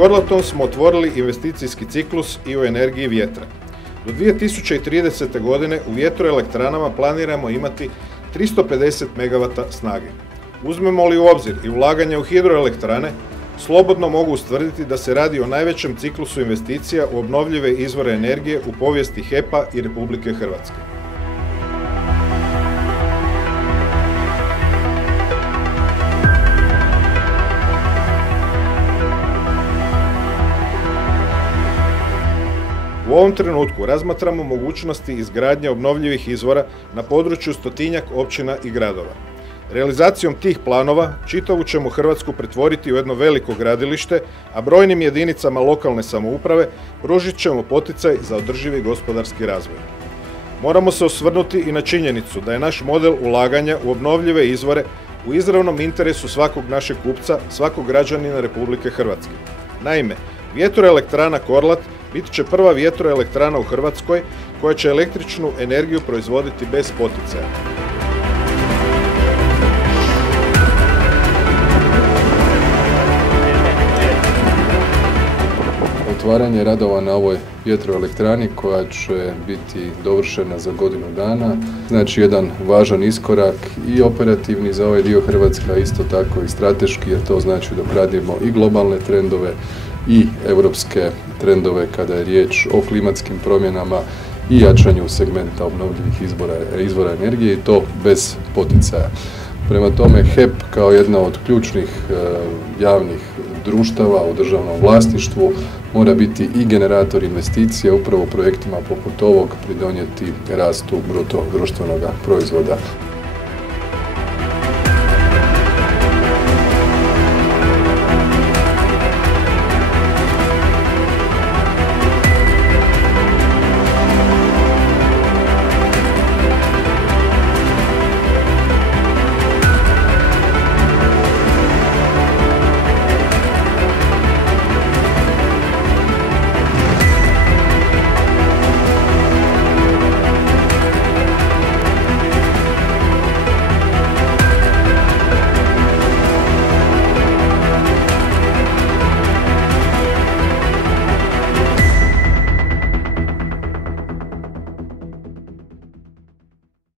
Korlatom smo otvorili investicijski ciklus i u energiji vjetra. Do 2030. godine u vjetroelektranama planiramo imati 350 MW snage. Uzmemo li u obzir i ulaganje u hidroelektrane, slobodno mogu ustvrditi da se radi o najvećem ciklusu investicija u obnovljive izvore energije u povijesti HEP-a i Republike Hrvatske. U ovom trenutku razmatramo mogućnosti izgradnje obnovljivih izvora na području 100-tinjak općina i gradova. Realizacijom tih planova čitavu ćemo Hrvatsku pretvoriti u jedno veliko gradilište, a brojnim jedinicama lokalne samouprave pružit ćemo poticaj za održivi gospodarski razvoj. Moramo se osvrnuti i na činjenicu da je naš model ulaganja u obnovljive izvore u izravnom interesu svakog našeg kupca, svakog građanina Republike Hrvatske. Naime, vjetroelektrana Korlat bit će prva vjetroelektrana u Hrvatskoj koja će električnu energiju proizvoditi bez poticaja. Otvaranje radova na ovoj vjetroelektrani koja će biti dovršena za godinu dana, znači jedan važan iskorak i operativni za ovaj dio Hrvatska, isto tako i strateški, jer to znači da pratimo i globalne trendove i europske trendove kada je riječ o klimatskim promjenama i jačanju segmenta obnovljivih izvora energije i to bez poticaja. Prema tome, HEP kao jedna od ključnih javnih društava u državnom vlasništvu mora biti i generator investicija, upravo projektima poput ovog pridonijeti rastu bruto društvenog proizvoda.